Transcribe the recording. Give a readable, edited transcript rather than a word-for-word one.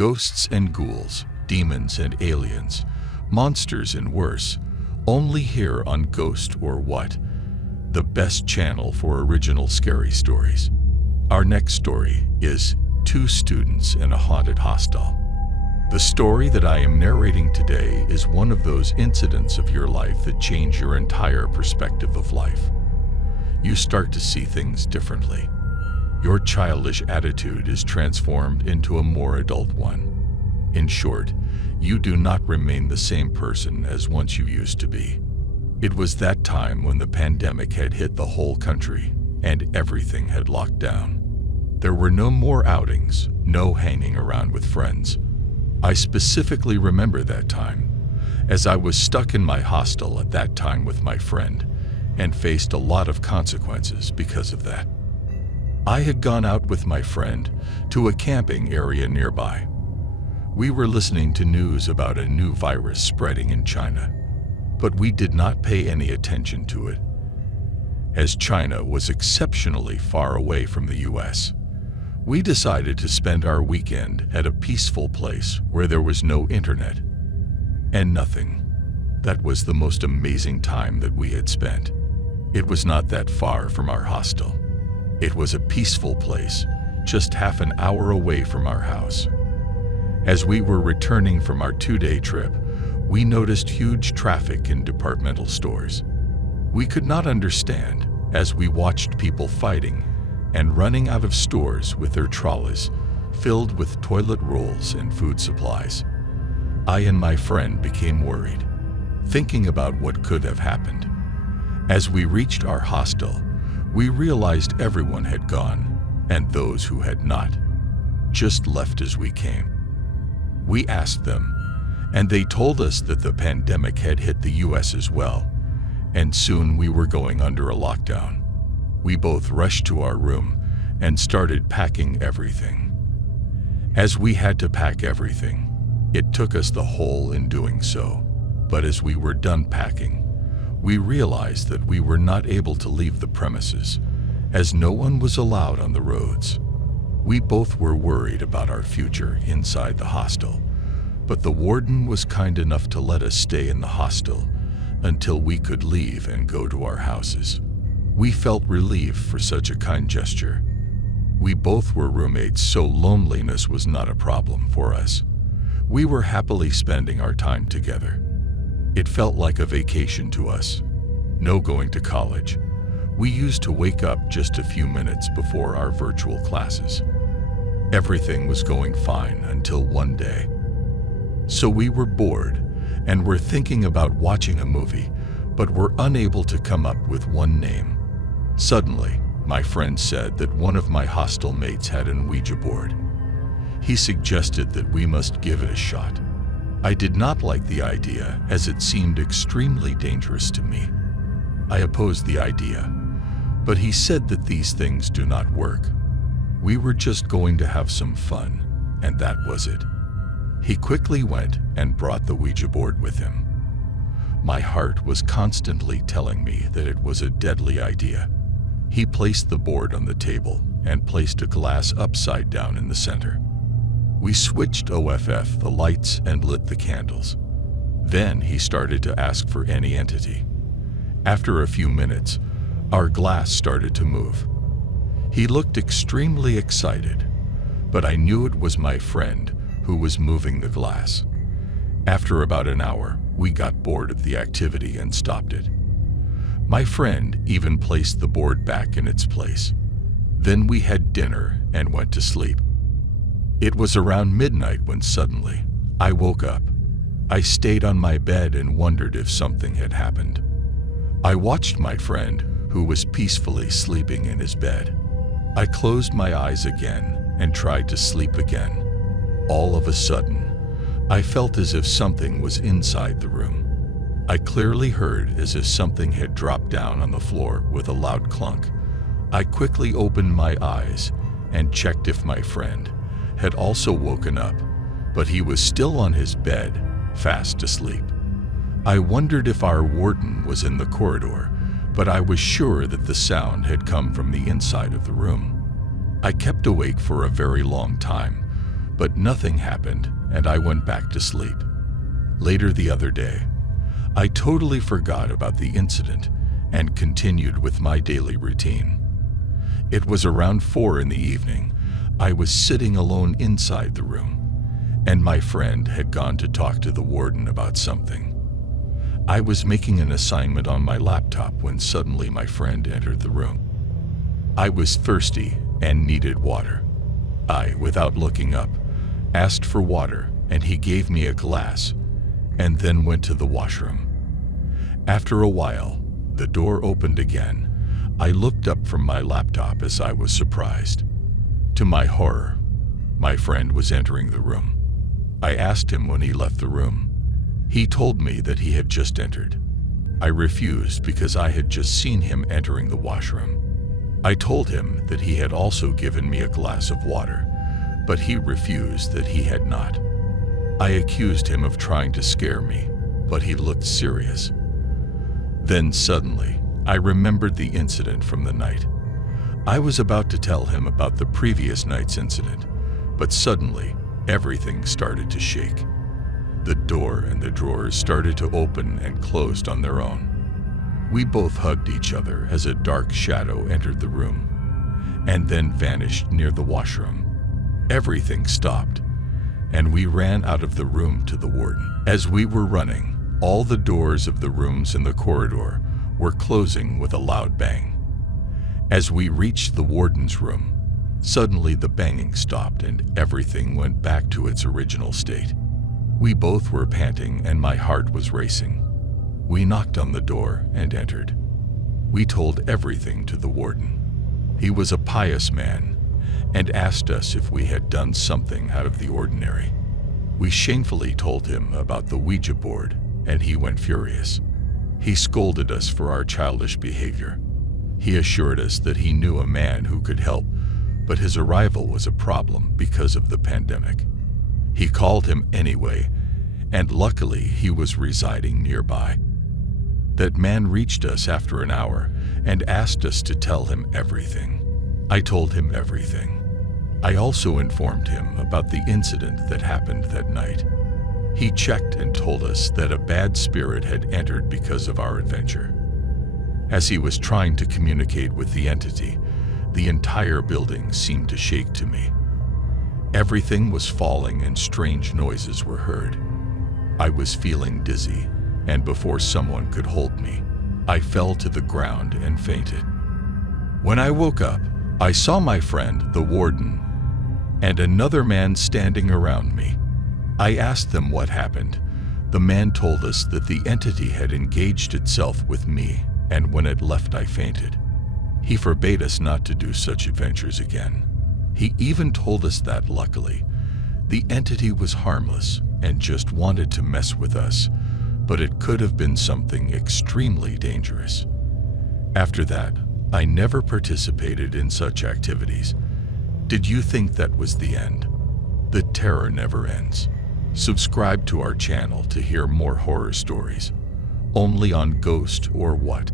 Ghosts and ghouls, demons and aliens, monsters and worse, only here on Ghost or What, the best channel for original scary stories. Our next story is Two Students in a Haunted Hostel. The story that I am narrating today is one of those incidents of your life that change your entire perspective of life. You start to see things differently. Your childish attitude is transformed into a more adult one. In short, you do not remain the same person as once you used to be. It was that time when the pandemic had hit the whole country and everything had locked down. There were no more outings, no hanging around with friends. I specifically remember that time, as I was stuck in my hostel at that time with my friend and faced a lot of consequences because of that. I had gone out with my friend to a camping area nearby. We were listening to news about a new virus spreading in China, but we did not pay any attention to it, as China was exceptionally far away from the US. We decided to spend our weekend at a peaceful place where there was no internet and nothing. That was the most amazing time that we had spent. It was not that far from our hostel. It was a peaceful place, just half an hour away from our house. As we were returning from our 2-day trip, we noticed huge traffic in departmental stores. We could not understand as we watched people fighting and running out of stores with their trolleys filled with toilet rolls and food supplies. I and my friend became worried, thinking about what could have happened. As we reached our hostel, we realized everyone had gone, and those who had not just left as we came. We asked them, and they told us that the pandemic had hit the US as well, and soon we were going under a lockdown. We both rushed to our room and started packing everything. As we had to pack everything, it took us the whole in doing so. But as we were done packing, we realized that we were not able to leave the premises, as no one was allowed on the roads. We both were worried about our future inside the hostel, but the warden was kind enough to let us stay in the hostel until we could leave and go to our houses. We felt relief for such a kind gesture. We both were roommates, so loneliness was not a problem for us. We were happily spending our time together. It felt like a vacation to us. No going to college. We used to wake up just a few minutes before our virtual classes. Everything was going fine until one day. So we were bored and were thinking about watching a movie, but were unable to come up with one name. Suddenly, my friend said that one of my hostel mates had an Ouija board. He suggested that we must give it a shot. I did not like the idea, as it seemed extremely dangerous to me. I opposed the idea, but he said that these things do not work. We were just going to have some fun, and that was it. He quickly went and brought the Ouija board with him. My heart was constantly telling me that it was a deadly idea. He placed the board on the table and placed a glass upside down in the center. We switched OFF the lights and lit the candles. Then he started to ask for any entity. After a few minutes, our glass started to move. He looked extremely excited, but I knew it was my friend who was moving the glass. After about an hour, we got bored of the activity and stopped it. My friend even placed the board back in its place. Then we had dinner and went to sleep. It was around midnight when suddenly I woke up. I stayed on my bed and wondered if something had happened. I watched my friend, who was peacefully sleeping in his bed. I closed my eyes again and tried to sleep again. All of a sudden, I felt as if something was inside the room. I clearly heard as if something had dropped down on the floor with a loud clunk. I quickly opened my eyes and checked if my friend had also woken up, but he was still on his bed, fast asleep. I wondered if our warden was in the corridor, but I was sure that the sound had come from the inside of the room. I kept awake for a very long time, But nothing happened, and I went back to sleep. Later the other day, I totally forgot about the incident and continued with my daily routine. It was around 4 in the evening. I was sitting alone inside the room, and my friend had gone to talk to the warden about something. I was making an assignment on my laptop when suddenly my friend entered the room. I was thirsty and needed water. I, without looking up, asked for water, and he gave me a glass and then went to the washroom. After a while, the door opened again. I looked up from my laptop as I was surprised. To my horror, my friend was entering the room. I asked him when he left the room. He told me that he had just entered. I refused because I had just seen him entering the washroom. I told him that he had also given me a glass of water, but he refused that he had not. I accused him of trying to scare me, but he looked serious. Then suddenly, I remembered the incident from the night. I was about to tell him about the previous night's incident, but suddenly, everything started to shake. The door and the drawers started to open and closed on their own. We both hugged each other as a dark shadow entered the room and then vanished near the washroom. Everything stopped, and we ran out of the room to the warden. As we were running, all the doors of the rooms in the corridor were closing with a loud bang. As we reached the warden's room, suddenly the banging stopped and everything went back to its original state. We both were panting and my heart was racing. We knocked on the door and entered. We told everything to the warden. He was a pious man and asked us if we had done something out of the ordinary. We shamefully told him about the Ouija board, and he went furious. He scolded us for our childish behavior. He assured us that he knew a man who could help, but his arrival was a problem because of the pandemic. He called him anyway, and luckily he was residing nearby. That man reached us after an hour and asked us to tell him everything. I told him everything. I also informed him about the incident that happened that night. He checked and told us that a bad spirit had entered because of our adventure. As he was trying to communicate with the entity, the entire building seemed to shake to me. Everything was falling and strange noises were heard. I was feeling dizzy, and before someone could hold me, I fell to the ground and fainted. When I woke up, I saw my friend, the warden, and another man standing around me. I asked them what happened. The man told us that the entity had engaged itself with me, and when it left, I fainted. He forbade us not to do such adventures again. He even told us that, luckily, the entity was harmless and just wanted to mess with us, but it could have been something extremely dangerous. After that, I never participated in such activities. Did you think that was the end? The terror never ends. Subscribe to our channel to hear more horror stories, only on Ghost or What.